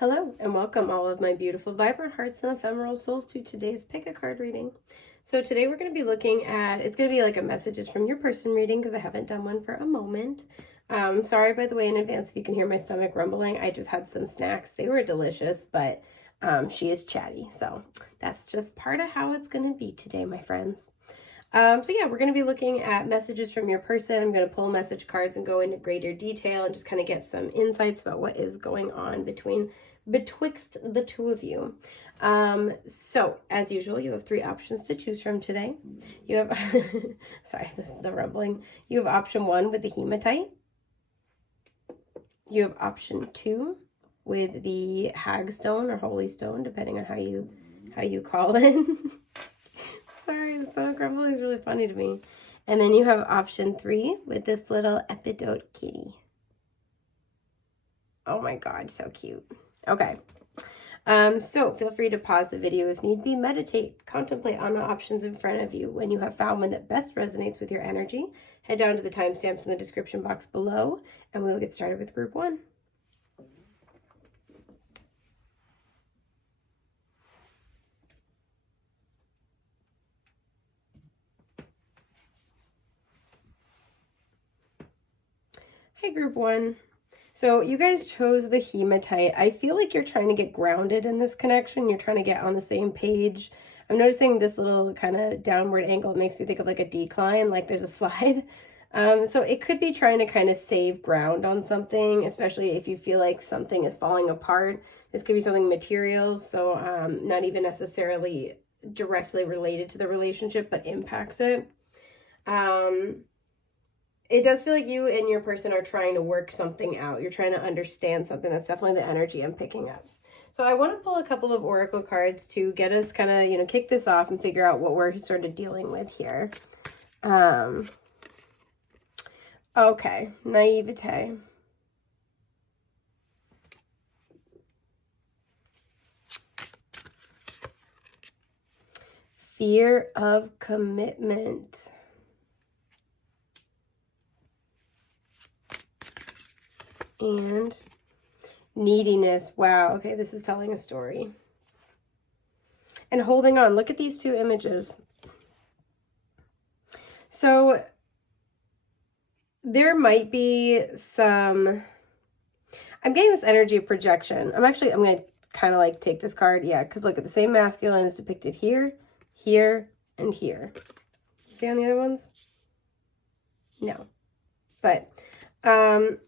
Hello and welcome all of my beautiful vibrant hearts and ephemeral souls to today's pick a card reading. So today we're going to be looking at, it's going to be like a messages from your person reading because I haven't done one for a moment. Sorry by the way in advance if you can hear my stomach rumbling. I just had some snacks. They were delicious, but she is chatty. So that's just part of how it's going to be today, my friends. So yeah, we're going to be looking at messages from your person. I'm going to pull message cards and go into greater detail and just kind of get some insights about what is going on betwixt the two of you. So as usual, you have three options to choose from today. You have, sorry, this is the rumbling. You have option 1 with the hematite. You have option 2 with the hagstone or holy stone, depending on how you call it. Sorry, the stomach rumbling is really funny to me. And then you have option 3 with this little epidote kitty. Oh my God, so cute. Okay. So feel free to pause the video if need be. Meditate, contemplate on the options in front of you. When you have found one that best resonates with your energy, head down to the timestamps in the description box below, and we'll get started with group 1. Hi, group 1. So you guys chose the hematite. I feel like you're trying to get grounded in this connection. You're trying to get on the same page. I'm noticing this little kind of downward angle. It makes me think of like a decline, like there's a slide. So it could be trying to kind of save ground on something, especially if you feel like something is falling apart. This could be something material, so not even necessarily directly related to the relationship, but impacts it. It does feel like you and your person are trying to work something out. You're trying to understand something. That's definitely the energy I'm picking up. So I want to pull a couple of oracle cards to get us kind of, kick this off and figure out what we're sort of dealing with here. Okay, naivete. Fear of commitment. And neediness. Wow. Okay, this is telling a story. And holding on. Look at these two images. So there might be some, I'm getting this energy of projection. I'm going to kind of like take this card. Yeah, because look at the same masculine is depicted here, here, and here. See on the other ones? No. But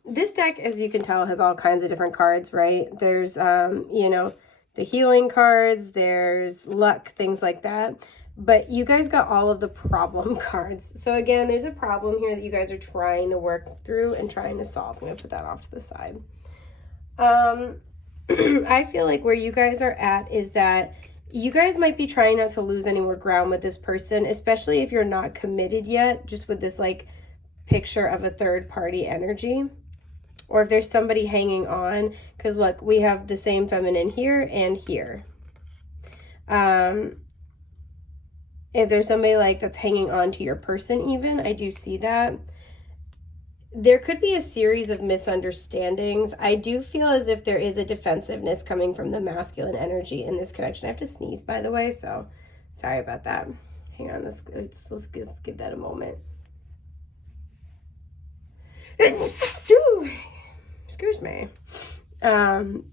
this deck, as you can tell, has all kinds of different cards, right? There's, the healing cards, there's luck, things like that. But you guys got all of the problem cards. So again, there's a problem here that you guys are trying to work through and trying to solve. I'm going to put that off to the side. I feel like where you guys are at is that you guys might be trying not to lose any more ground with this person, especially if you're not committed yet, just with this like picture of a third party energy, or if there's somebody hanging on, because look, we have the same feminine here and here. If there's somebody like that's hanging on to your person, even I do see that there could be a series of misunderstandings. I do feel as if there is a defensiveness coming from the masculine energy in this connection. I have to sneeze, by the way, so sorry about that. Hang on, let's give that a moment. Excuse me. Something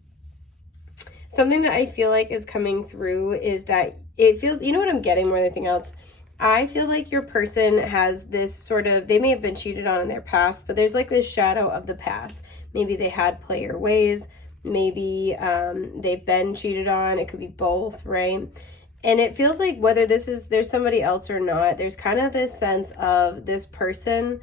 that I feel like is coming through is that it feels, you know what I'm getting more than anything else? I feel like your person has this sort of, they may have been cheated on in their past, but there's like this shadow of the past. Maybe they had player ways. Maybe they've been cheated on. It could be both, right? And it feels like whether there's somebody else or not, there's kind of this sense of this person,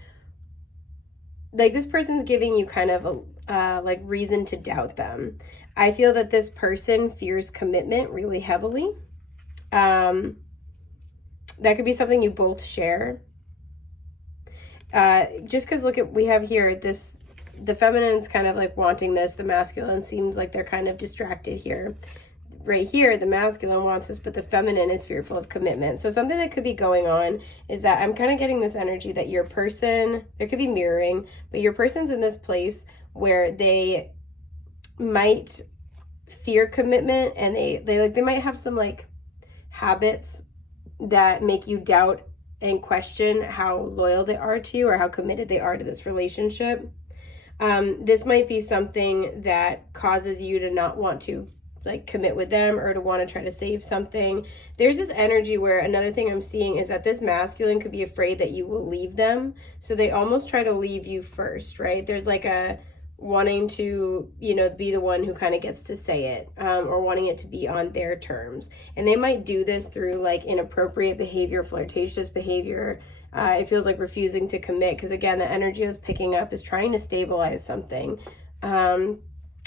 like this person's giving you kind of a like reason to doubt them. I feel that this person fears commitment really heavily. That could be something you both share. Just because look at, we have here this, the feminine's kind of like wanting this, the masculine seems like they're kind of distracted here. Right here, the masculine wants this, but the feminine is fearful of commitment. So something that could be going on is that I'm kind of getting this energy that your person, there could be mirroring, but your person's in this place where they might fear commitment, and they might have some like habits that make you doubt and question how loyal they are to you or how committed they are to this relationship. This might be something that causes you to not want to like commit with them or to want to try to save something. There's this energy where another thing I'm seeing is that this masculine could be afraid that you will leave them. So they almost try to leave you first, right? There's like a wanting to, be the one who kind of gets to say it, or wanting it to be on their terms. And they might do this through like inappropriate behavior, flirtatious behavior. It feels like refusing to commit, because again, the energy I was picking up is trying to stabilize something,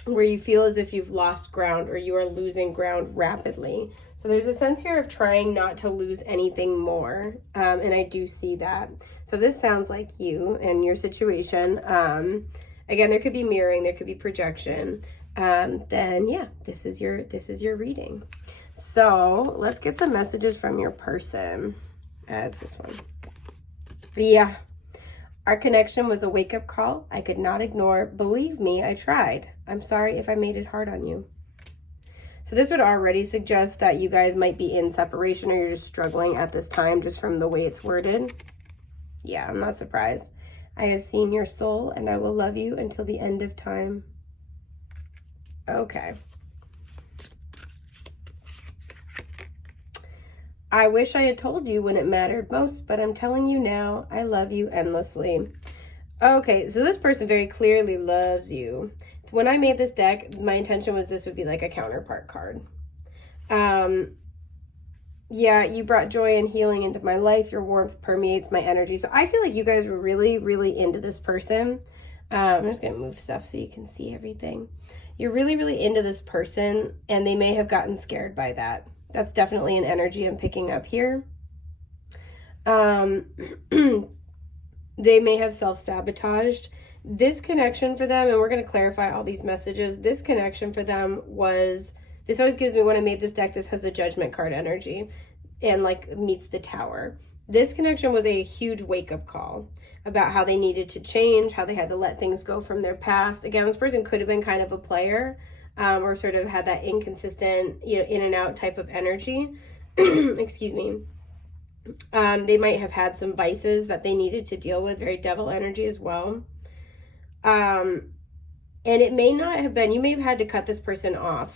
where you feel as if you've lost ground or you are losing ground rapidly. So there's a sense here of trying not to lose anything more, and I do see that. So this sounds like you and your situation. Again, there could be mirroring, there could be projection. Then yeah, this is your reading. So let's get some messages from your person. It's this one. Yeah. Our connection was a wake-up call I could not ignore. Believe me, I tried. I'm sorry if I made it hard on you. So this would already suggest that you guys might be in separation, or you're just struggling at this time just from the way it's worded. Yeah, I'm not surprised. I have seen your soul, and I will love you until the end of time. Okay. I wish I had told you when it mattered most, but I'm telling you now, I love you endlessly. Okay, so this person very clearly loves you. When I made this deck, my intention was this would be like a counterpart card. Yeah, you brought joy and healing into my life. Your warmth permeates my energy. So I feel like you guys were really, really into this person. I'm just going to move stuff so you can see everything. You're really, really into this person, and they may have gotten scared by that. That's definitely an energy I'm picking up here. They may have self-sabotaged. This connection for them, and we're going to clarify all these messages, this connection for them was, this always gives me, when I made this deck, this has a Judgment card energy and like meets the Tower. This connection was a huge wake-up call about how they needed to change, how they had to let things go from their past. Again, this person could have been kind of a player, or sort of had that inconsistent, in and out type of energy. Excuse me. They might have had some vices that they needed to deal with, very devil energy as well. And it may not have been, you may have had to cut this person off.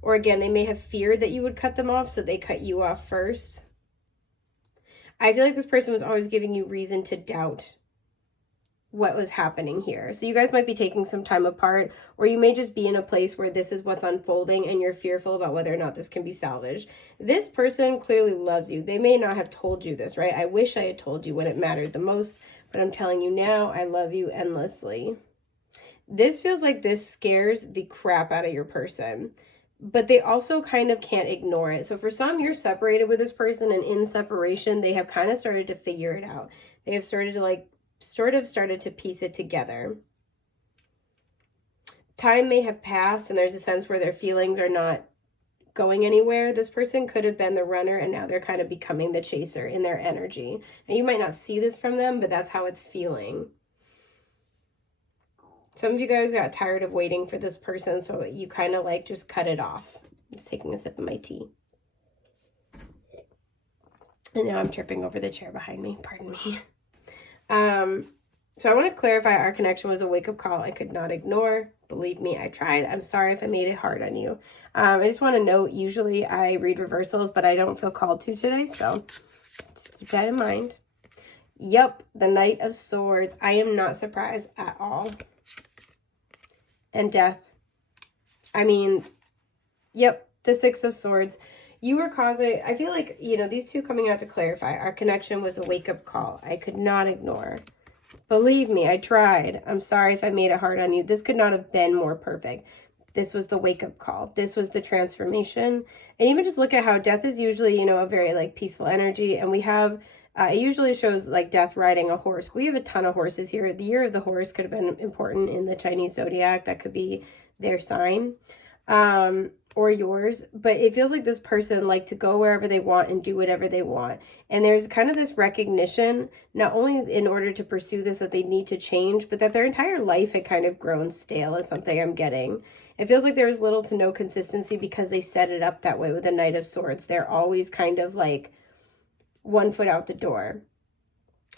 Or again, they may have feared that you would cut them off, so they cut you off first. I feel like this person was always giving you reason to doubt what was happening here. So you guys might be taking some time apart, or you may just be in a place where this is what's unfolding and you're fearful about whether or not this can be salvaged. This person clearly loves you. They may not have told you this, right? I wish I had told you when it mattered the most, but I'm telling you now, I love you endlessly. This feels like this scares the crap out of your person, but they also kind of can't ignore it. So for some, you're separated with this person, and in separation, they have kind of started to figure it out. They have started to started to piece it together. Time may have passed, and there's a sense where their feelings are not going anywhere. This person could have been the runner, and now they're kind of becoming the chaser in their energy. And you might not see this from them, but that's how it's feeling. Some of you guys got tired of waiting for this person, so you kind of like just cut it off. I'm just taking a sip of my tea. And now I'm tripping over the chair behind me. Pardon me. So I want to clarify, our connection was a wake-up call I could not ignore. Believe me, I tried. I'm sorry if I made it hard on you. I just want to note, usually I read reversals, but I don't feel called to today, so just keep that in mind. Yep, the Knight of Swords. I am not surprised at all. And death. I mean, yep, the Six of Swords. You were causing, I feel like, these two coming out to clarify, our connection was a wake-up call I could not ignore. Believe me, I tried. I'm sorry if I made it hard on you. This could not have been more perfect. This was the wake-up call. This was the transformation. And even just look at how death is usually, a very like peaceful energy. And we have, it usually shows like death riding a horse. We have a ton of horses here. The year of the horse could have been important in the Chinese zodiac. That could be their sign. or yours, but it feels like this person like to go wherever they want and do whatever they want. And there's kind of this recognition, not only in order to pursue this that they need to change, but that their entire life had kind of grown stale is something I'm getting. It feels like there's little to no consistency because they set it up that way with the Knight of Swords. They're always kind of like one foot out the door.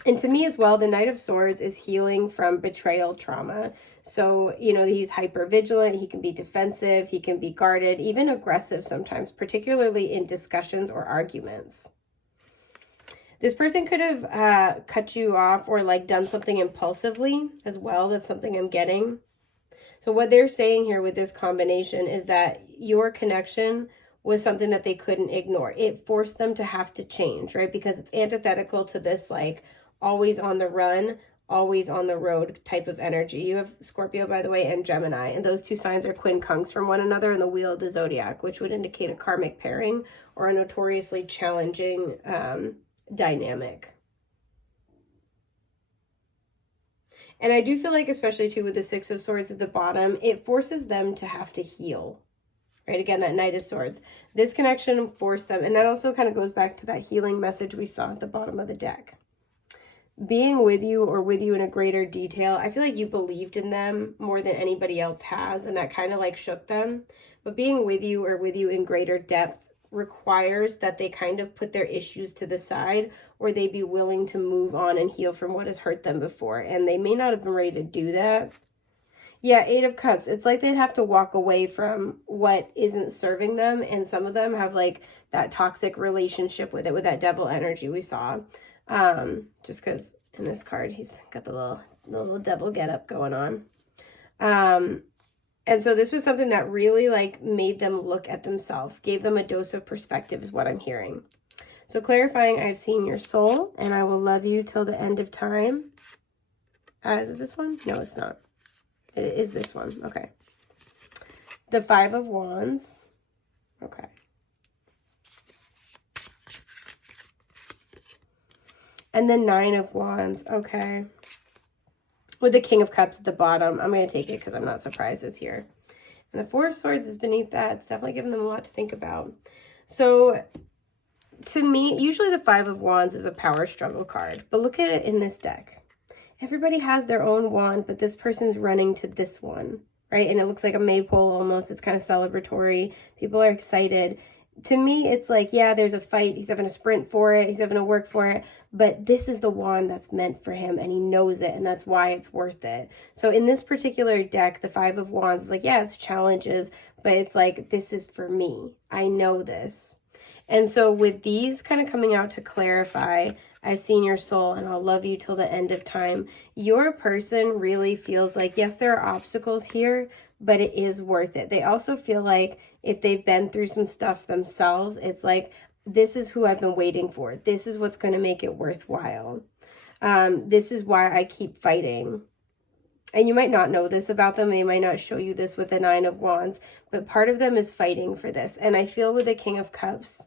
And to me as well, the Knight of Swords is healing from betrayal trauma. So, you know, he's hyper vigilant. He can be defensive. He can be guarded, even aggressive sometimes, particularly in discussions or arguments. This person could have cut you off or like done something impulsively as well. That's something I'm getting. So what they're saying here with this combination is that your connection was something that they couldn't ignore. It forced them to have to change, right? Because it's antithetical to this like always on the run, always on the road type of energy. You have Scorpio, by the way, and Gemini, and those two signs are quincunx from one another in the wheel of the zodiac, which would indicate a karmic pairing or a notoriously challenging dynamic. And I do feel like, especially too with the Six of Swords at the bottom, it forces them to have to heal. Right, again, that Knight of Swords. This connection forced them, and that also kind of goes back to that healing message we saw at the bottom of the deck. Being with you or with you in a greater detail, I feel like you believed in them more than anybody else has, and that kind of like shook them. But being with you or with you in greater depth requires that they kind of put their issues to the side, or they be willing to move on and heal from what has hurt them before. And they may not have been ready to do that. Yeah, Eight of Cups. It's like they'd have to walk away from what isn't serving them. And some of them have like that toxic relationship with it, with that devil energy we saw. Just because in this card, he's got the little devil getup going on. And so this was something that really like made them look at themselves, gave them a dose of perspective is what I'm hearing. So clarifying, I've seen your soul and I will love you till the end of time. Is it this one? No, it's not. It is this one. Okay. The Five of Wands. Okay. And the Nine of Wands. Okay. With the King of Cups at the bottom. I'm going to take it because I'm not surprised it's here. And the Four of Swords is beneath that. It's definitely giving them a lot to think about. So, to me, usually the Five of Wands is a power struggle card. But look at it in this deck. Everybody has their own wand, but this person's running to this one, right? And it looks like a maypole almost. It's kind of celebratory. People are excited. To me, it's like, yeah, there's a fight. He's having to sprint for it. He's having to work for it. But this is the wand that's meant for him, and he knows it, and that's why it's worth it. So in this particular deck, the Five of Wands is like, yeah, it's challenges, but it's like, this is for me. I know this. And so with these kind of coming out to clarify, I've seen your soul and I'll love you till the end of time. Your person really feels like, yes, there are obstacles here, but it is worth it. They also feel like if they've been through some stuff themselves, it's like, this is who I've been waiting for. This is what's going to make it worthwhile. This is why I keep fighting. And you might not know this about them. They might not show you this with the Nine of Wands, but part of them is fighting for this. And I feel with the King of Cups,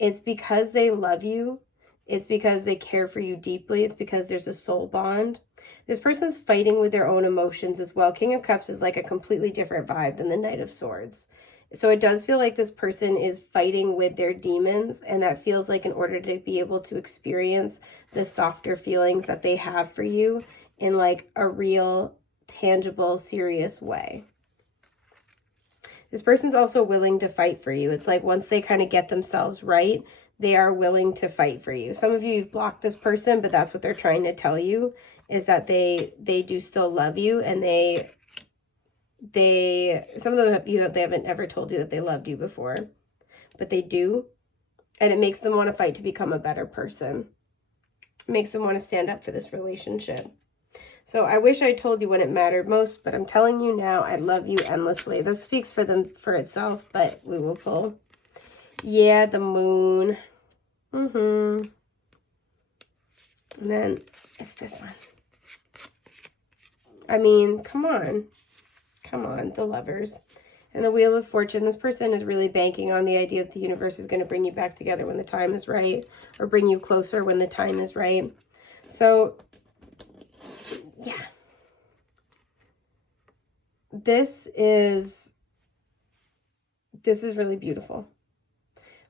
it's because they love you. It's because they care for you deeply. It's because there's a soul bond. This person's fighting with their own emotions as well. King of Cups is like a completely different vibe than the Knight of Swords. So it does feel like this person is fighting with their demons, and that feels like in order to be able to experience the softer feelings that they have for you in like a real, tangible, serious way. This person's also willing to fight for you. It's like once they kind of get themselves right, they are willing to fight for you. Some of you have blocked this person, but that's what they're trying to tell you, is that they do still love you, and some of them they haven't ever told you that they loved you before, but they do, and it makes them want to fight to become a better person. It makes them want to stand up for this relationship. So I wish I told you when it mattered most, but I'm telling you now, I love you endlessly. That speaks for them for itself, but we will pull. Yeah, the Moon. And then it's this one. I mean, come on. Come on, the Lovers. And the Wheel of Fortune. This person is really banking on the idea that the universe is going to bring you back together when the time is right, or bring you closer when the time is right. So, yeah. This is This is really beautiful.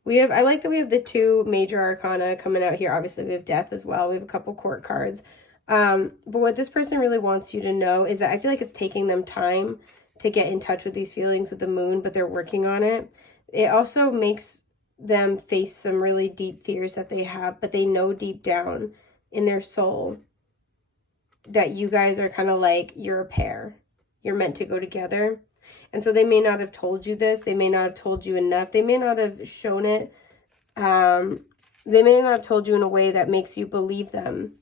I like that we have the 2 major arcana coming out here. Obviously, we have death as well. We have a couple court cards. But what this person really wants you to know is that I feel like it's taking them time to get in touch with these feelings with the moon, but they're working on it. It also makes them face some really deep fears that they have, but they know deep down in their soul that you guys are kind of like, you're a pair. You're meant to go together. And so they may not have told you this. They may not have told you enough. They may not have shown it. They may not have told you in a way that makes you believe them.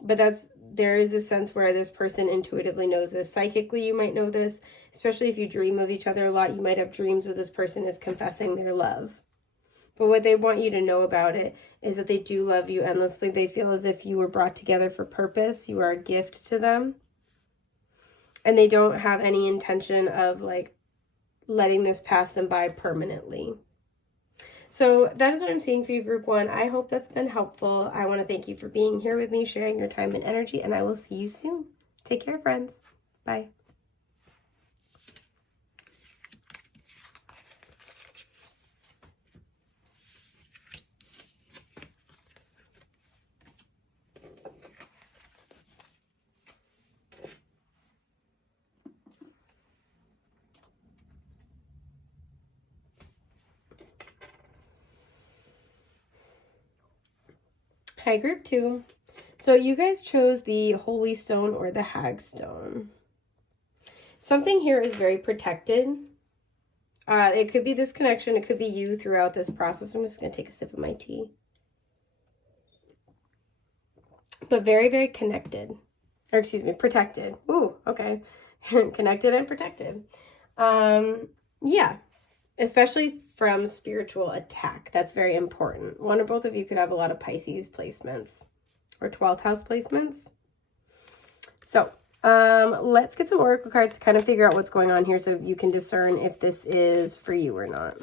But there is a sense where this person intuitively knows this. Psychically, you might know this. Especially if you dream of each other a lot, you might have dreams where this person is confessing their love. But what they want you to know about it is that they do love you endlessly. They feel as if you were brought together for purpose. You are a gift to them. And they don't have any intention of like letting this pass them by permanently. So that is what I'm seeing for you, Group 1. I hope that's been helpful. I want to thank you for being here with me, sharing your time and energy, and I will see you soon. Take care, friends. Bye. Hi, Group 2. So you guys chose the Holy Stone or the Hag Stone. Something here is very protected. It could be this connection. It could be you throughout this process. I'm just going to take a sip of my tea. But very, very connected. Or excuse me, protected. Ooh, okay. Connected and protected. Yeah. Especially from spiritual attack. That's very important. One or both of you could have a lot of Pisces placements or 12th house placements. So let's get some oracle cards to kind of figure out what's going on here so you can discern if this is for you or not.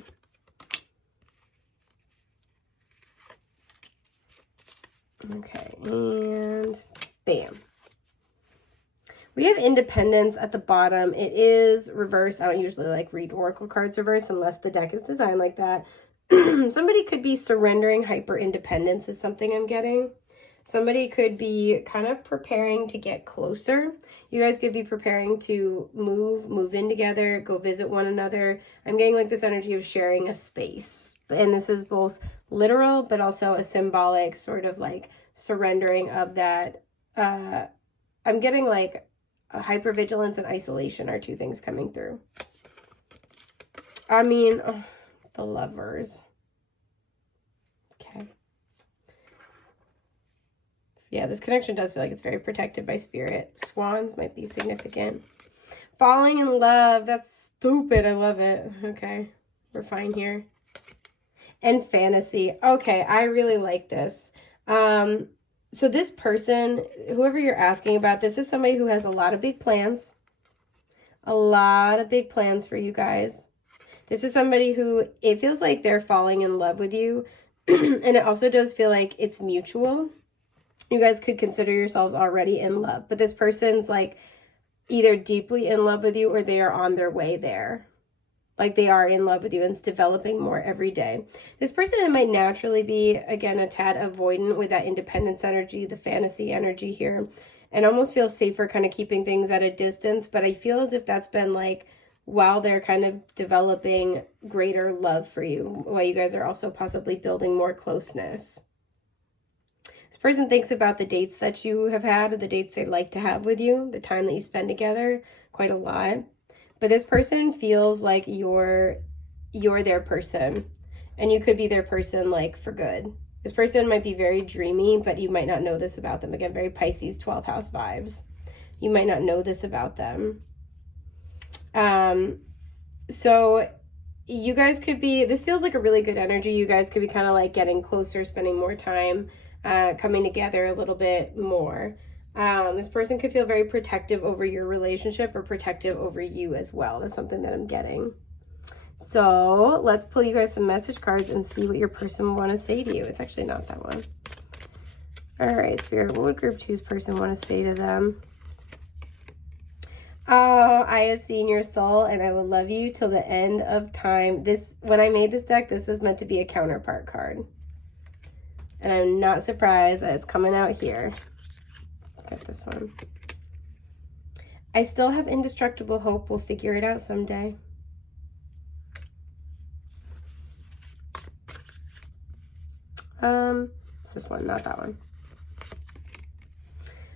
Okay, and bam. We have independence at the bottom. It is reversed. I don't usually like read oracle cards reversed unless the deck is designed like that. Somebody could be surrendering hyper independence is something I'm getting. Somebody could be kind of preparing to get closer. You guys could be preparing to move in together, go visit one another. I'm getting like this energy of sharing a space. And this is both literal, but also a symbolic sort of like surrendering of that. I'm getting like hypervigilance and isolation are 2 things coming through. I mean, the Lovers. Okay. Yeah, this connection does feel like it's very protected by spirit. Swans might be significant. Falling in love. That's stupid. I love it. Okay. We're fine here. And fantasy. Okay. I really like this. So this person, whoever you're asking about, this is somebody who has a lot of big plans. A lot of big plans for you guys. This is somebody who, it feels like they're falling in love with you. And it also does feel like it's mutual. You guys could consider yourselves already in love. But this person's like either deeply in love with you or they are on their way there. Like they are in love with you and it's developing more every day. This person might naturally be, again, a tad avoidant with that independence energy, the fantasy energy here, and almost feel safer kind of keeping things at a distance. But I feel as if that's been like while they're kind of developing greater love for you, while you guys are also possibly building more closeness. This person thinks about the dates that you have had or the dates they'd like to have with you, the time that you spend together, quite a lot. But this person feels like you're their person, and you could be their person like for good. This person might be very dreamy, but you might not know this about them. Again, very Pisces 12th house vibes. You might not know this about them. So you guys could be, this feels like a really good energy. You guys could be kind of like getting closer, spending more time, coming together a little bit more. This person could feel very protective over your relationship or protective over you as well. That's something that I'm getting. So let's pull you guys some message cards and see what your person will want to say to you. It's actually not that one. All right, Spirit, what would Group 2's person want to say to them? Oh, I have seen your soul and I will love you till the end of time. When I made this deck, this was meant to be a counterpart card. And I'm not surprised that it's coming out here. Look at this one. I still have indestructible hope. We'll figure it out someday. This one, not that one.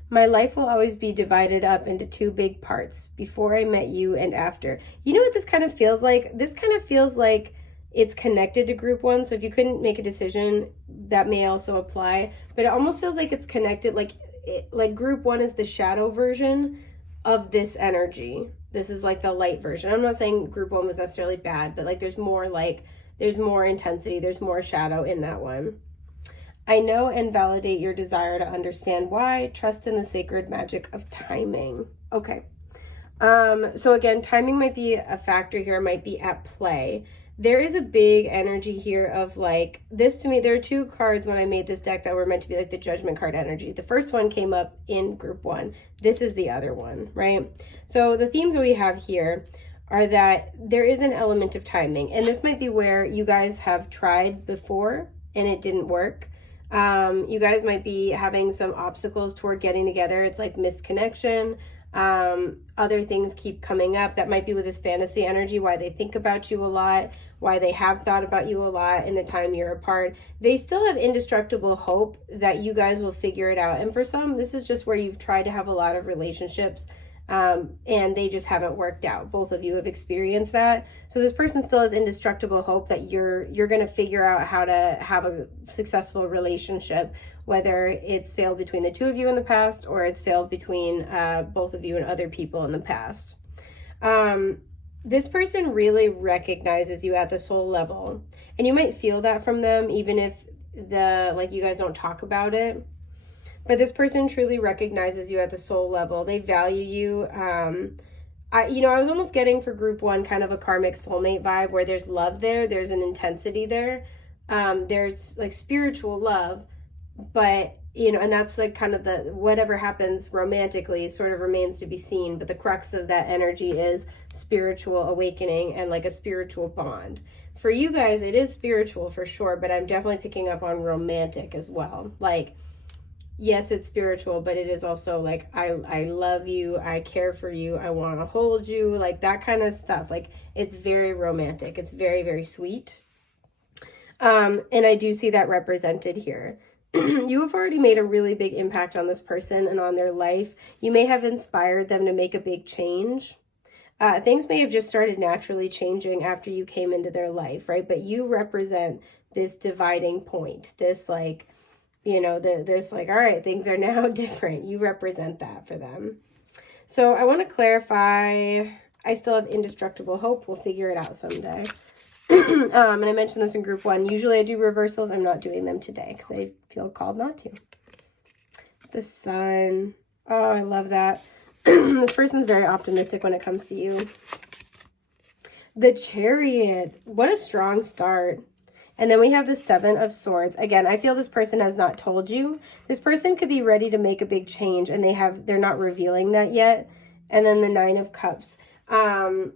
My life will always be divided up into two big parts, before I met you and after. You know what this kind of feels like? This kind of feels like it's connected to group one. So if you couldn't make a decision, that may also apply. But it almost feels like it's connected, like group one is the shadow version of this energy. This is like the light version. I'm not saying group one was necessarily bad, but there's more intensity, there's more shadow in that one. I know and validate your desire to understand why. Trust in the sacred magic of timing. Okay. So again, timing might be a factor here, might be at play. There is a big energy here of this to me. There are two cards when I made this deck that were meant to be like the judgment card energy. The first one came up in group one. This is the other one, right? So the themes that we have here are that there is an element of timing. And this might be where you guys have tried before and it didn't work. You guys might be having some obstacles toward getting together. It's like misconnection. Other things keep coming up. That might be with this fantasy energy, why they think about you a lot, why they have thought about you a lot in the time you're apart. They still have indestructible hope that you guys will figure it out. And for some, this is just where you've tried to have a lot of relationships and they just haven't worked out. Both of you have experienced that. So this person still has indestructible hope that you're going to figure out how to have a successful relationship, whether it's failed between the two of you in the past or it's failed between both of you and other people in the past. This person really recognizes you at the soul level, and you might feel that from them even if you guys don't talk about it. But this person truly recognizes you at the soul level. They value you. I was almost getting for group one kind of a karmic soulmate vibe where there's love there. There's an intensity there. There's spiritual love, but and that's kind of the whatever happens romantically sort of remains to be seen. But the crux of that energy is spiritual awakening and a spiritual bond. For you guys, it is spiritual for sure, but I'm definitely picking up on romantic as well. Yes, it's spiritual, but it is also I love you, I care for you, I want to hold you, that kind of stuff. It's very romantic. It's very, very sweet. And I do see that represented here. You have already made a really big impact on this person and on their life. You may have inspired them to make a big change. Things may have just started naturally changing after you came into their life, right? But you represent this dividing point, this all right, things are now different. You represent that for them. So I want to clarify, I still have indestructible hope. We'll figure it out someday. And I mentioned this in group one. Usually I do reversals. I'm not doing them today because I feel called not to. The sun. Oh, I love that. This person's very optimistic when it comes to you. The Chariot. What a strong start. And then we have the Seven of Swords. Again, I feel this person has not told you. This person could be ready to make a big change and they're not revealing that yet. And then the Nine of Cups. The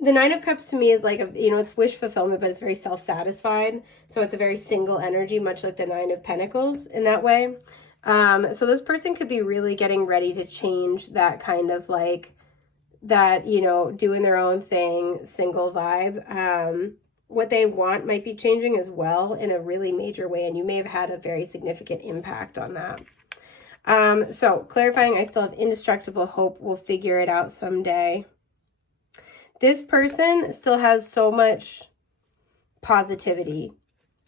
Nine of Cups to me is it's wish fulfillment, but it's very self-satisfied. So it's a very single energy, much like the Nine of Pentacles in that way. So this person could be really getting ready to change that kind of that, doing their own thing, single vibe. What they want might be changing as well in a really major way, and you may have had a very significant impact on that. So clarifying, I still have indestructible hope. We'll figure it out someday. This person still has so much positivity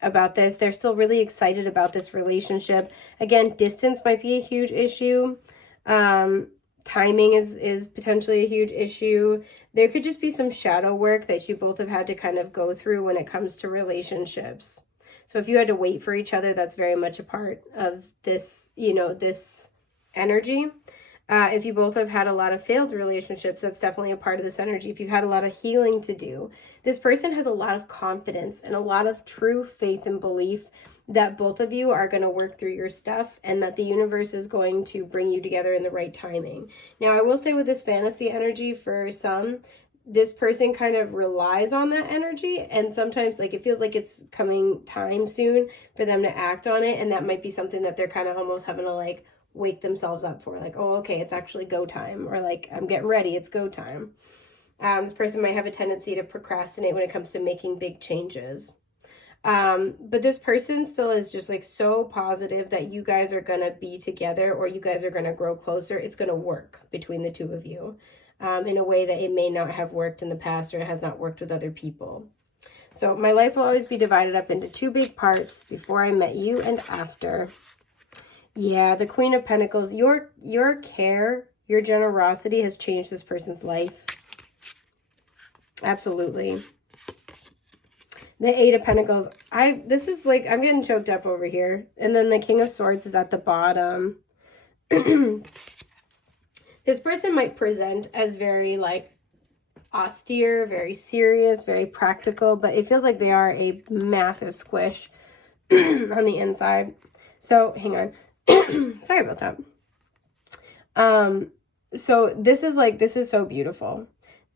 about this. They're still really excited about this relationship. Again, distance might be a huge issue. Timing is potentially a huge issue. There could just be some shadow work that you both have had to kind of go through when it comes to relationships. So if you had to wait for each other, that's very much a part of this, this energy. If you both have had a lot of failed relationships, that's definitely a part of this energy. If you've had a lot of healing to do, this person has a lot of confidence and a lot of true faith and belief that both of you are going to work through your stuff and that the universe is going to bring you together in the right timing. Now, I will say with this fantasy energy, for some, this person kind of relies on that energy, and sometimes like it feels like it's coming time soon for them to act on it, and that might be something that they're kind of almost having to like wake themselves up for, like, oh, okay, it's actually go time, or like, I'm getting ready, it's go time. This person might have a tendency to procrastinate when it comes to making big changes. But this person still is just like so positive that you guys are going to be together, or you guys are going to grow closer. It's going to work between the two of you in a way that it may not have worked in the past, or it has not worked with other people. So my life will always be divided up into two big parts: before I met you and after. Yeah, the Queen of Pentacles, your care, your generosity has changed this person's life. Absolutely. The Eight of Pentacles, this is like, I'm getting choked up over here. And then the King of Swords is at the bottom. This person might present as very like austere, very serious, very practical, but it feels like they are a massive squish on the inside. So hang on. Sorry about that. So this is so beautiful.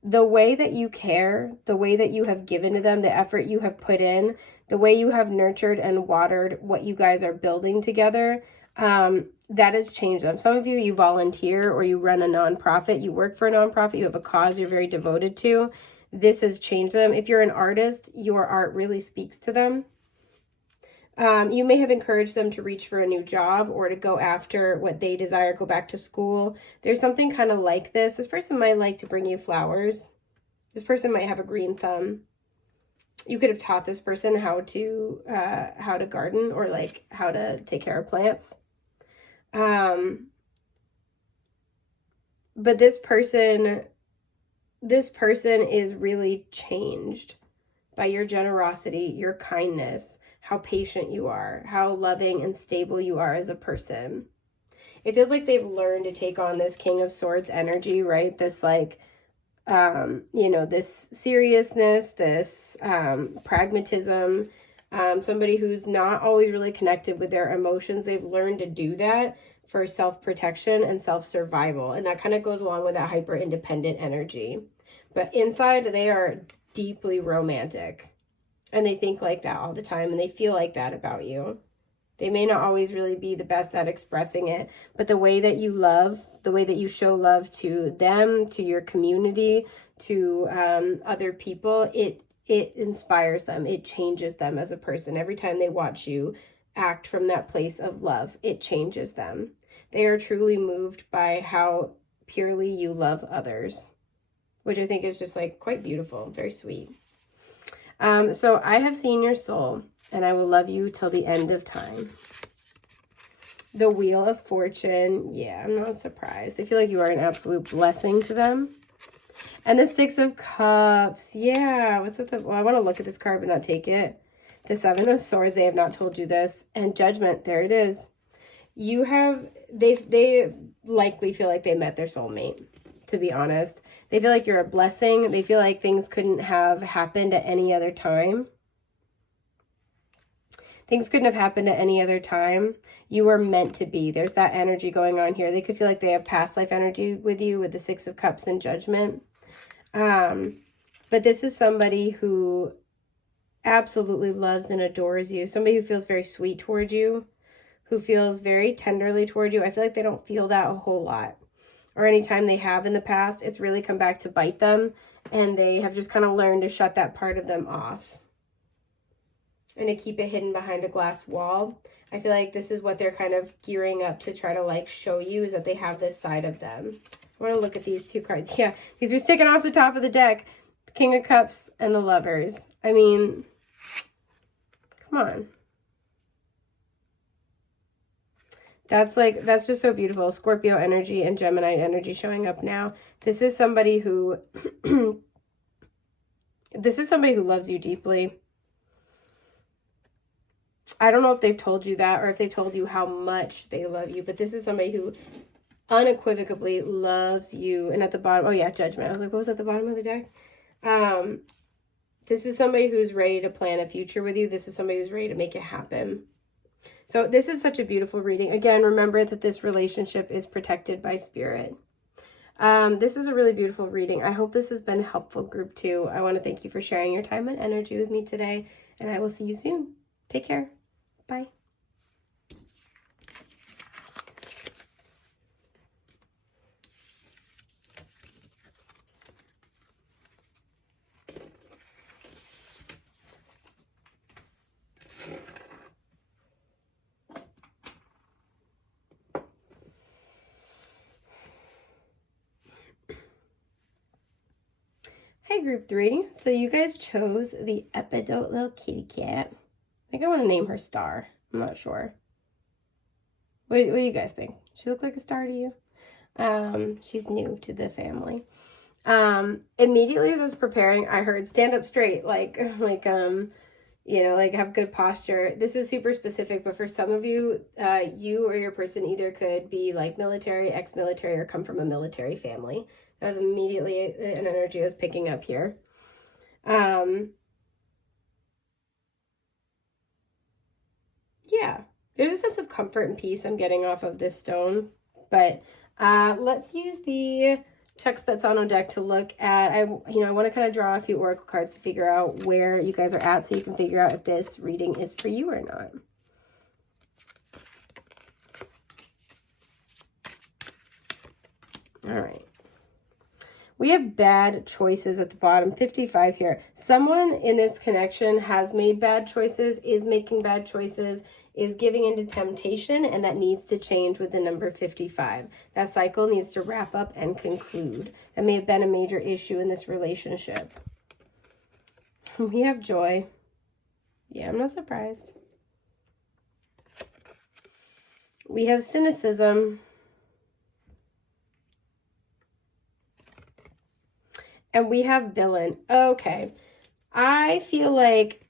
The way that you care, the way that you have given to them, the effort you have put in, the way you have nurtured and watered what you guys are building together, that has changed them. Some of you, you volunteer or you run a nonprofit, you work for a nonprofit, you have a cause you're very devoted to. This has changed them. If you're an artist, your art really speaks to them. You may have encouraged them to reach for a new job or to go after what they desire, go back to school. There's something kind of like this. This person might like to bring you flowers. This person might have a green thumb. You could have taught this person how to garden, or like how to take care of plants. But this person is really changed by your generosity, your kindness, how patient you are, how loving and stable you are as a person. It feels like they've learned to take on this King of Swords energy, right? This like, this seriousness, this pragmatism, somebody who's not always really connected with their emotions. They've learned to do that for self-protection and self-survival. And that kind of goes along with that hyper-independent energy. But inside, they are deeply romantic. And they think like that all the time, and they feel like that about you. They may not always really be the best at expressing it, but the way that you love, the way that you show love to them, to your community, to other people, it inspires them. It changes them as a person. Every time they watch you act from that place of love, it changes them. They are truly moved by how purely you love others, which I think is just like quite beautiful, very sweet. So I have seen your soul, and I will love you till the end of time. The Wheel of Fortune. Yeah, I'm not surprised. I feel like you are an absolute blessing to them. And the Six of Cups. Yeah. What's it? Well, I want to look at this card but not take it. The Seven of Swords. They have not told you this. And Judgment. There it is. You have, they likely feel like they met their soulmate, to be honest. They feel like you're a blessing. They feel like things couldn't have happened at any other time. Things couldn't have happened at any other time. You were meant to be. There's that energy going on here. They could feel like they have past life energy with you with the Six of Cups and Judgment. But this is somebody who absolutely loves and adores you. Somebody who feels very sweet toward you, who feels very tenderly toward you. I feel like they don't feel that a whole lot. Or anytime they have in the past, it's really come back to bite them. And they have just kind of learned to shut that part of them off. And to keep it hidden behind a glass wall. I feel like this is what they're kind of gearing up to try to like show you, is that they have this side of them. I want to look at these two cards. Yeah, these are sticking off the top of the deck. The King of Cups and the Lovers. I mean, come on. That's just so beautiful. Scorpio energy and Gemini energy showing up now. This is somebody who, loves you deeply. I don't know if they've told you that or if they told you how much they love you, but this is somebody who unequivocally loves you. And at the bottom, oh yeah, Judgment. I was like, what was at the bottom of the deck? This is somebody who's ready to plan a future with you. This is somebody who's ready to make it happen. So this is such a beautiful reading. Again, remember that this relationship is protected by spirit. This is a really beautiful reading. I hope this has been helpful, group 2. I want to thank you for sharing your time and energy with me today, and I will see you soon. Take care. Bye. Hi, group 3. So you guys chose the Epidote little kitty cat. I think I want to name her Star. I'm not sure. What do you guys think? She look like a star to you? She's new to the family. Immediately as I was preparing, I heard stand up straight, like you know, like have good posture. This is super specific, but for some of you, you or your person either could be like military, ex-military, or come from a military family. That was immediately an energy I was picking up here. Yeah, there's a sense of comfort and peace I'm getting off of this stone, but let's use the Chuck Spezzano deck to look at, I want to kind of draw a few oracle cards to figure out where you guys are at so you can figure out if this reading is for you or not. All right. We have bad choices at the bottom, 55 here. Someone in this connection has made bad choices, is making bad choices, is giving into temptation, and that needs to change with the number 55. That cycle needs to wrap up and conclude. That may have been a major issue in this relationship. We have joy. Yeah, I'm not surprised. We have cynicism. And we have villain. Okay. I feel like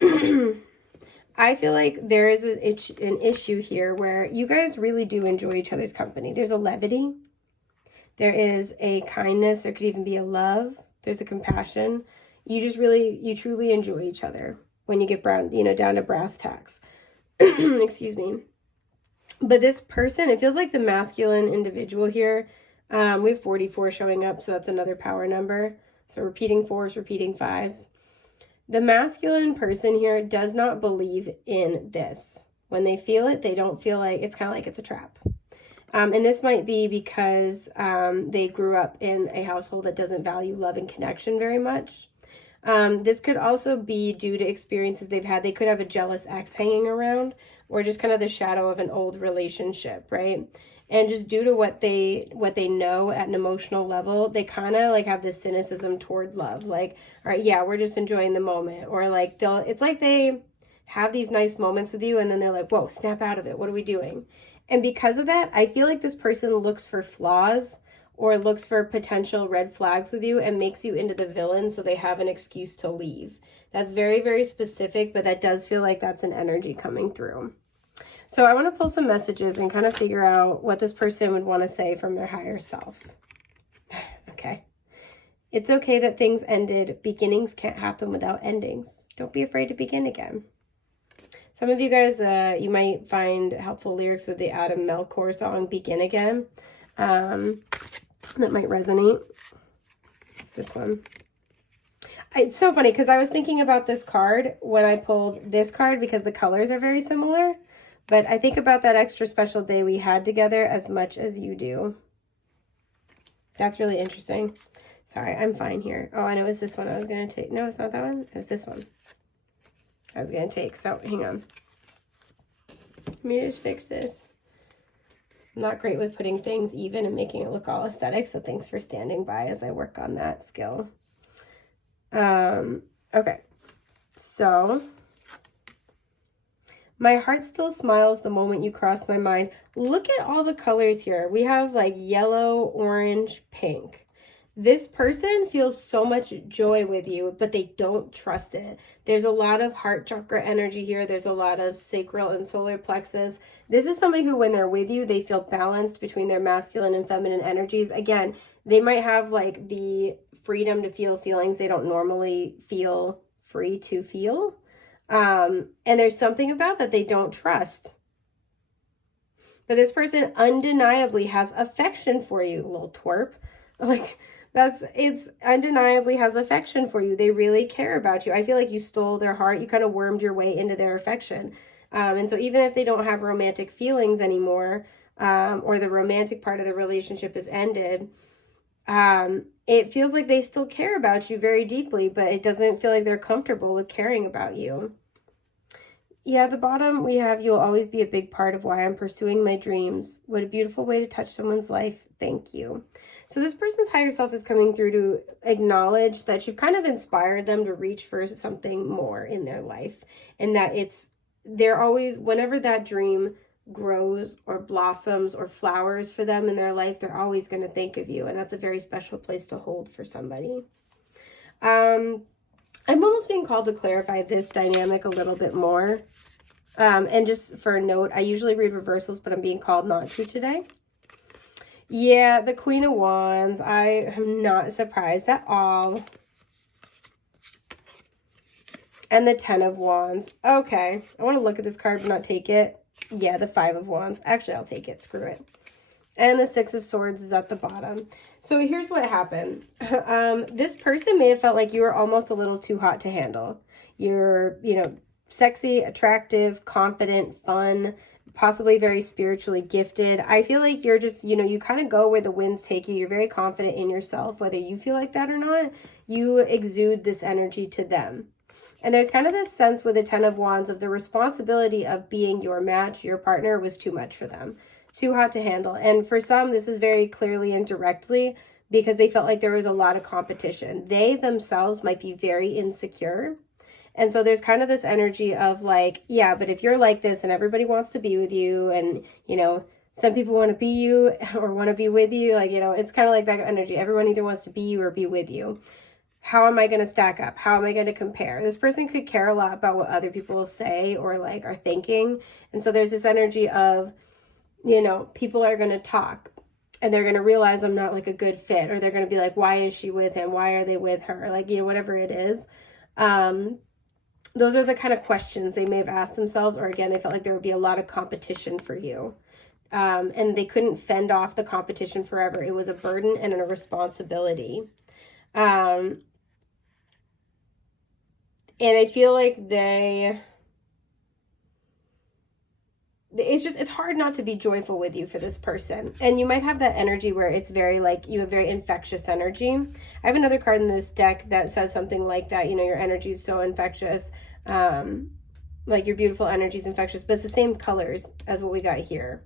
there is an issue here where you guys really do enjoy each other's company. There's a levity. There is a kindness. There could even be a love. There's a compassion. You truly enjoy each other when you get down to brass tacks. Excuse me. But this person, it feels like the masculine individual here. We have 44 showing up, so that's another power number. So repeating 4s, repeating 5s. The masculine person here does not believe in this. When they feel it, they don't feel like, it's kind of like it's a trap. And this might be because they grew up in a household that doesn't value love and connection very much. This could also be due to experiences they've had. They could have a jealous ex hanging around, or just kind of the shadow of an old relationship, right? And just due to what they know at an emotional level, they kind of like have this cynicism toward love. Like, all right, yeah, we're just enjoying the moment. Or like it's like they have these nice moments with you and then they're like, whoa, snap out of it. What are we doing? And because of that, I feel like this person looks for flaws or looks for potential red flags with you and makes you into the villain so they have an excuse to leave. That's very, very specific, but that does feel like that's an energy coming through. So I want to pull some messages and kind of figure out what this person would want to say from their higher self. Okay. It's okay that things ended. Beginnings can't happen without endings. Don't be afraid to begin again. Some of you guys, you might find helpful lyrics with the Adam Melchor song, Begin Again. That might resonate. This one. It's so funny because I was thinking about this card when I pulled this card because the colors are very similar. But I think about that extra special day we had together as much as you do. That's really interesting. Sorry, I'm fine here. Oh, and it was this one I was going to take. No, it's not that one. It was this one I was going to take. So, hang on. Let me just fix this. I'm not great with putting things even and making it look all aesthetic, so thanks for standing by as I work on that skill. Okay. So... my heart still smiles the moment you cross my mind. Look at all the colors here. We have like yellow, orange, pink. This person feels so much joy with you, but they don't trust it. There's a lot of heart chakra energy here. There's a lot of sacral and solar plexus. This is somebody who, when they're with you, they feel balanced between their masculine and feminine energies. Again, they might have like the freedom to feel feelings they don't normally feel free to feel. And there's something about that they don't trust. But this person undeniably has affection for you, little twerp. Like, it's undeniably has affection for you. They really care about you. I feel like you stole their heart. You kind of wormed your way into their affection. And so even if they don't have romantic feelings anymore, or the romantic part of the relationship is ended, it feels like they still care about you very deeply, but it doesn't feel like they're comfortable with caring about you. Yeah, at the bottom we have, you'll always be a big part of why I'm pursuing my dreams. What a beautiful way to touch someone's life. Thank you. So this person's higher self is coming through to acknowledge that you've kind of inspired them to reach for something more in their life. And that they're always, whenever that dream grows or blossoms or flowers for them in their life, they're always going to think of you. And that's a very special place to hold for somebody. I'm almost being called to clarify this dynamic a little bit more. And just for a note, I usually read reversals, but I'm being called not to today. Yeah, the Queen of Wands. I am not surprised at all. And the Ten of Wands. Okay, I want to look at this card but not take it. Yeah, the Five of Wands. Actually, I'll take it. Screw it. And the Six of Swords is at the bottom. So here's what happened. This person may have felt like you were almost a little too hot to handle. You're, sexy, attractive, confident, fun, possibly very spiritually gifted. I feel like you're just, you kind of go where the winds take you. You're very confident in yourself, whether you feel like that or not. You exude this energy to them. And there's kind of this sense with the Ten of Wands of the responsibility of being your match, your partner, was too much for them. Too hot to handle. And for some, this is very clearly and directly because they felt like there was a lot of competition. They themselves might be very insecure. And so there's kind of this energy of like, yeah, but if you're like this and everybody wants to be with you and, some people want to be you or want to be with you, like, it's kind of like that energy. Everyone either wants to be you or be with you. How am I going to stack up? How am I going to compare? This person could care a lot about what other people say or like are thinking. And so there's this energy of, people are going to talk and they're going to realize I'm not like a good fit, or they're going to be like, why is she with him? Why are they with her? Like, whatever it is. Those are the kind of questions they may have asked themselves, or again, they felt like there would be a lot of competition for you. And they couldn't fend off the competition forever. It was a burden and a responsibility. And I feel like it's hard not to be joyful with you for this person. And you might have that energy where it's very like, you have very infectious energy. I have another card in this deck that says something like that, your energy is so infectious. Like your beautiful energy is infectious, but it's the same colors as what we got here.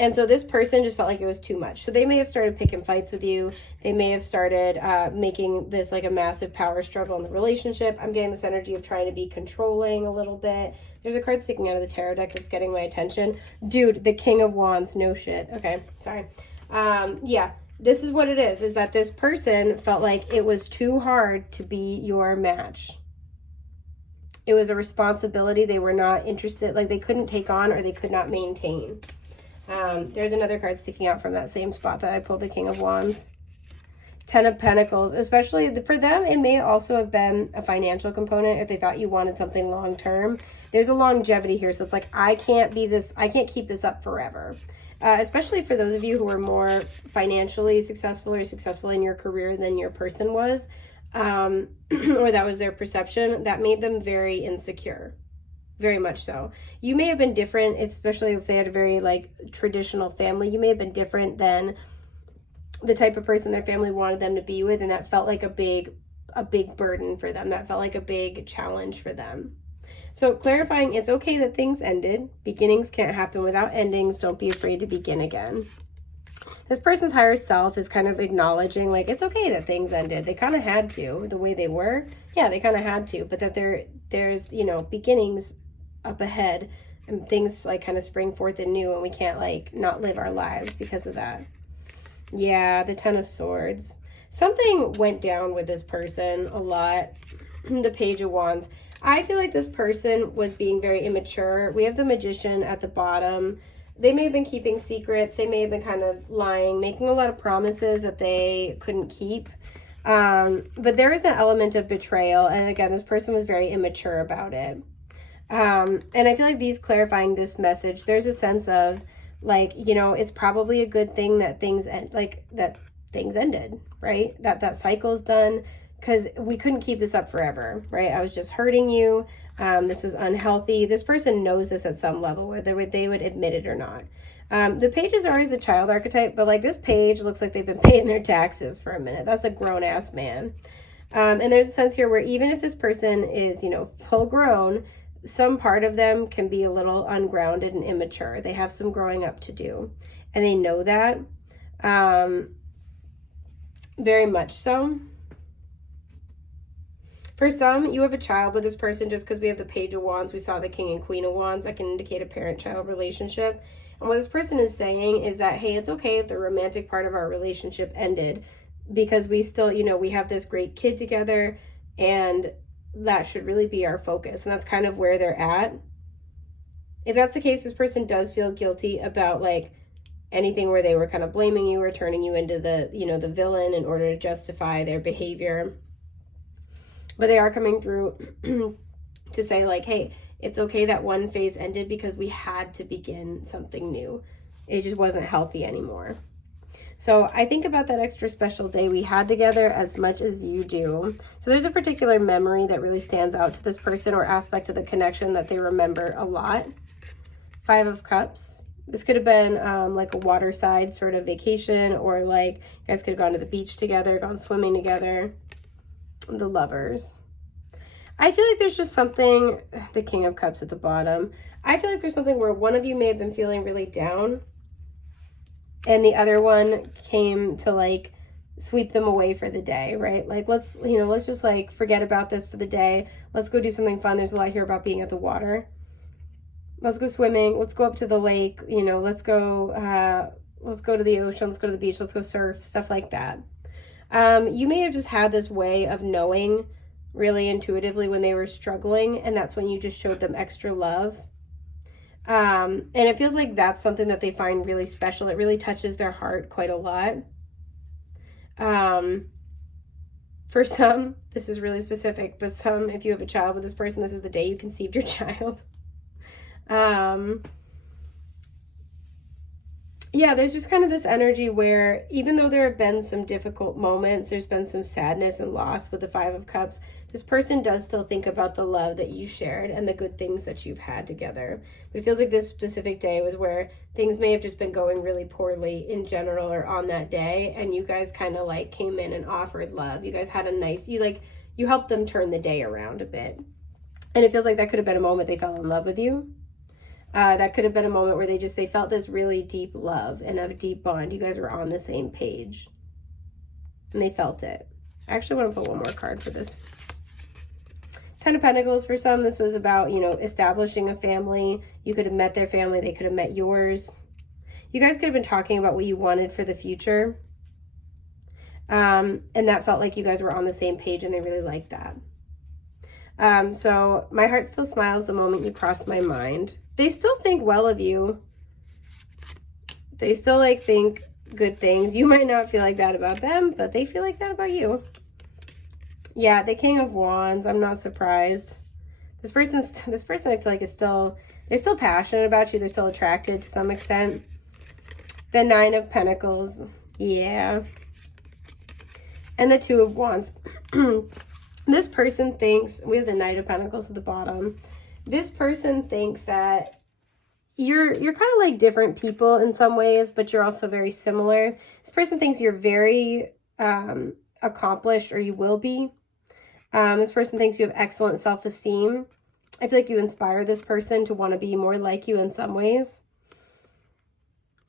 And so this person just felt like it was too much. So they may have started picking fights with you. They may have started making this like a massive power struggle in the relationship. I'm getting this energy of trying to be controlling a little bit. There's a card sticking out of the tarot deck that's getting my attention. Dude, the King of Wands. No shit. Okay, sorry. Yeah, this is what it is that this person felt like it was too hard to be your match. It was a responsibility they were not interested, like they couldn't take on or they could not maintain. There's another card sticking out from that same spot that I pulled, the King of Wands. Ten of Pentacles, especially for them, it may also have been a financial component if they thought you wanted something long term. There's a longevity here, so it's like, I can't keep this up forever. Especially for those of you who are more financially successful or successful in your career than your person was, or that was their perception, that made them very insecure. Very much so. You may have been different, especially if they had a very like traditional family. You may have been different than the type of person their family wanted them to be with, and that felt like a big burden for them. That felt like a big challenge for them. So clarifying, it's okay that things ended. Beginnings can't happen without endings. Don't be afraid to begin again. This person's higher self is kind of acknowledging, like, it's okay that things ended. They kind of had to, the way they were. Yeah, they kind of had to, but that there's, beginnings up ahead and things like kind of spring forth anew, and we can't like not live our lives because of that. Yeah, the Ten of Swords. Something went down with this person a lot. The Page of Wands. I feel like this person was being very immature. We have the Magician at the bottom. They may have been keeping secrets. They may have been kind of lying, making a lot of promises that they couldn't keep. But there is an element of betrayal. And again, this person was very immature about it. And I feel like these clarifying this message, there's a sense of like, you know, it's probably a good thing that things end, like that things ended, right? That cycle's done, because we couldn't keep this up forever, right? I was just hurting you. This was unhealthy. This person knows this at some level, whether they would admit it or not. The pages are always the child archetype, but like this page looks like they've been paying their taxes for a minute. That's a grown-ass man. And there's a sense here where even if this person is, you know, full grown, some part of them can be a little ungrounded and immature. They have some growing up to do, and they know that, very much so. For some, you have a child with this person just because we have the Page of Wands. We saw the King and Queen of Wands. That can indicate a parent-child relationship. And what this person is saying is that, hey, it's okay if the romantic part of our relationship ended, because we still, you know, we have this great kid together, and that should really be our focus. And that's kind of where they're at. If that's the case, this person does feel guilty about like anything where they were kind of blaming you or turning you into the, you know, the villain in order to justify their behavior. But they are coming through to say like, hey, it's okay that one phase ended because we had to begin something new. It just wasn't healthy anymore. So I think about that extra special day we had together as much as you do. So there's a particular memory that really stands out to this person, or aspect of the connection that they remember a lot. Five of Cups. This could have been like a waterside sort of vacation, or like you guys could have gone to the beach together, gone swimming together. The Lovers. I feel like there's just something, the King of Cups at the bottom. I feel like there's something where one of you may have been feeling really down, and the other one came to like sweep them away for the day, right? Like, let's just like forget about this for the day. Let's go do something fun. There's a lot here about being at the water. Let's go swimming. Let's go up to the lake. You know, let's go to the ocean. Let's go to the beach. Let's go surf, stuff like that. You may have just had this way of knowing really intuitively when they were struggling, and that's when you just showed them extra love. And it feels like that's something that they find really special. It really touches their heart quite a lot. For some, this is really specific, but some, if you have a child with this person, this is the day you conceived your child. Yeah, there's just kind of this energy where even though there have been some difficult moments, there's been some sadness and loss with the Five of Cups, this person does still think about the love that you shared and the good things that you've had together. But it feels like this specific day was where things may have just been going really poorly in general or on that day, and you guys kind of like came in and offered love. You guys had a nice, you helped them turn the day around a bit. And it feels like that could have been a moment they fell in love with you. That could have been a moment where they felt this really deep love and a deep bond. You guys were on the same page and they felt it. I actually want to put one more card for this. Ten of Pentacles for some. This was about, you know, establishing a family. You could have met their family. They could have met yours. You guys could have been talking about what you wanted for the future. And that felt like you guys were on the same page, and they really liked that. So my heart still smiles the moment you cross my mind. They still think well of you. They still like think good things. You might not feel like that about them, but they feel like that about you. Yeah, the King of Wands. I'm not surprised. This person I feel like they're still passionate about you. They're still attracted to some extent. The Nine of Pentacles. Yeah. And the Two of Wands. This person thinks, we have the Knight of Pentacles at the bottom. This person thinks that you're kind of like different people in some ways, but you're also very similar. This person thinks you're very accomplished, or you will be. This person thinks you have excellent self-esteem. I feel like you inspire this person to want to be more like you in some ways.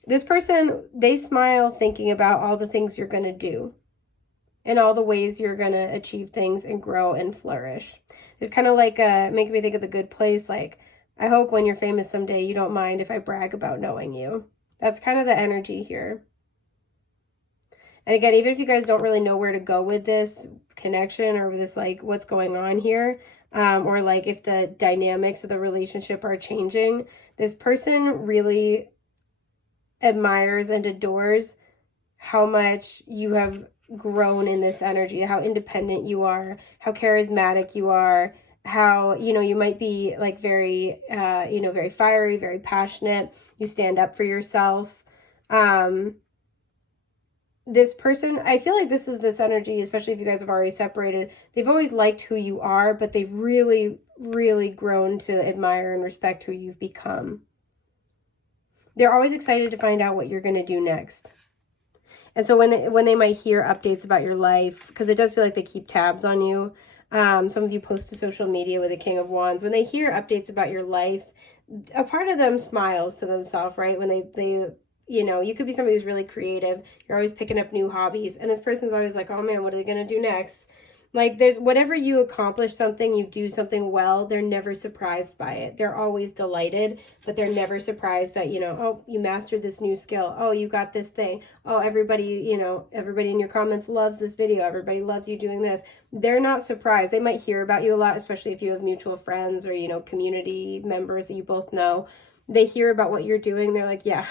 This person, they smile thinking about all the things you're going to do and all the ways you're going to achieve things and grow and flourish. There's kind of like making me think of The Good Place. Like, I hope when you're famous someday, you don't mind if I brag about knowing you. That's kind of the energy here. And again, even if you guys don't really know where to go with this connection or with this, like, what's going on here, or like if the dynamics of the relationship are changing, this person really admires and adores how much you have grown in this energy, how independent you are, how charismatic you are, how, you know, you might be like very, very fiery, very passionate. You stand up for yourself. This person, I feel like this energy, especially if you guys have already separated, they've always liked who you are, but they've really, really grown to admire and respect who you've become. They're always excited to find out what you're going to do next. And so when they might hear updates about your life, because it does feel like they keep tabs on you. Some of you post to social media with the King of Wands. When they hear updates about your life, a part of them smiles to themselves, right? When they you could be somebody who's really creative. You're always picking up new hobbies. And this person's always like, oh man, what are they going to do next? Like, there's whatever you accomplish something, you do something well, they're never surprised by it. They're always delighted, but they're never surprised that, oh, you mastered this new skill. Oh, you got this thing. Oh, everybody in your comments loves this video. Everybody loves you doing this. They're not surprised. They might hear about you a lot, especially if you have mutual friends or, community members that you both know. They hear about what you're doing. They're like, yeah,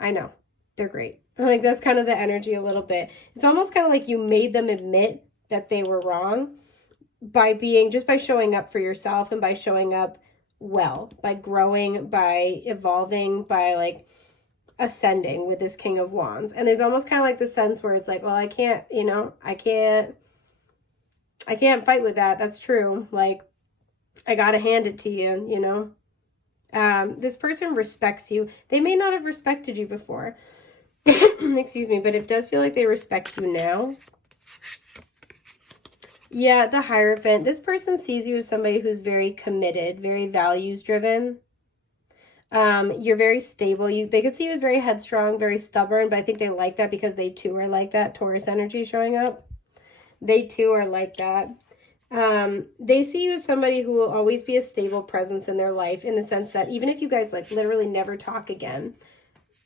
I know. They're great. Like, that's kind of the energy a little bit. It's almost kind of like you made them admit that they were wrong by showing up for yourself and by showing up well, by growing, by evolving, by like ascending with this King of Wands. And there's almost kind of like the sense where it's like, well, I can't fight with that. That's true. Like, I got to hand it to you, this person respects you. They may not have respected you before. Excuse me, but it does feel like they respect you now. Yeah, the Hierophant. This person sees you as somebody who's very committed, very values driven. You're very stable. They could see you as very headstrong, very stubborn, but I think they like that because they too are like that. Taurus energy showing up. They too are like that. They see you as somebody who will always be a stable presence in their life, in the sense that even if you guys like literally never talk again,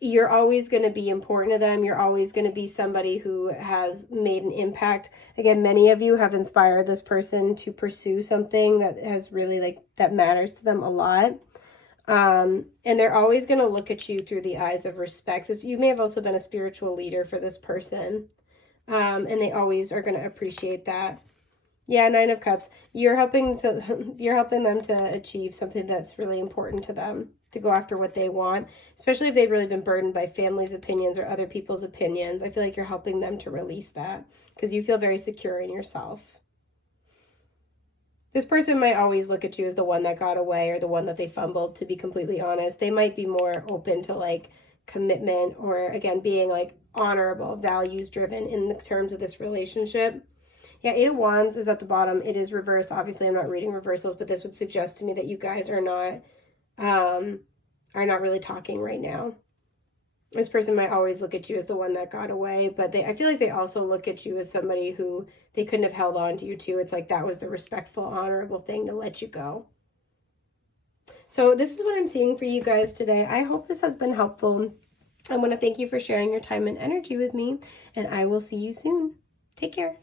you're always going to be important to them. You're always going to be somebody who has made an impact. Again, many of you have inspired this person to pursue something that has really that matters to them a lot. And they're always going to look at you through the eyes of respect. You may have also been a spiritual leader for this person. And they always are going to appreciate that. Yeah, Nine of Cups. You're helping them to achieve something that's really important to them, to go after what they want, especially if they've really been burdened by family's opinions or other people's opinions. I feel like you're helping them to release that because you feel very secure in yourself. This person might always look at you as the one that got away or the one that they fumbled, to be completely honest. They might be more open to like commitment or, again, being like honorable, values driven in the terms of this relationship. Yeah, Eight of Wands is at the bottom. It is reversed. Obviously, I'm not reading reversals, but this would suggest to me that you guys are not really talking right now. This person might always look at you as the one that got away, but I feel like they also look at you as somebody who they couldn't have held on to you to. It's like that was the respectful, honorable thing to let you go. So this is what I'm seeing for you guys today. I hope this has been helpful. I want to thank you for sharing your time and energy with me, and I will see you soon. Take care.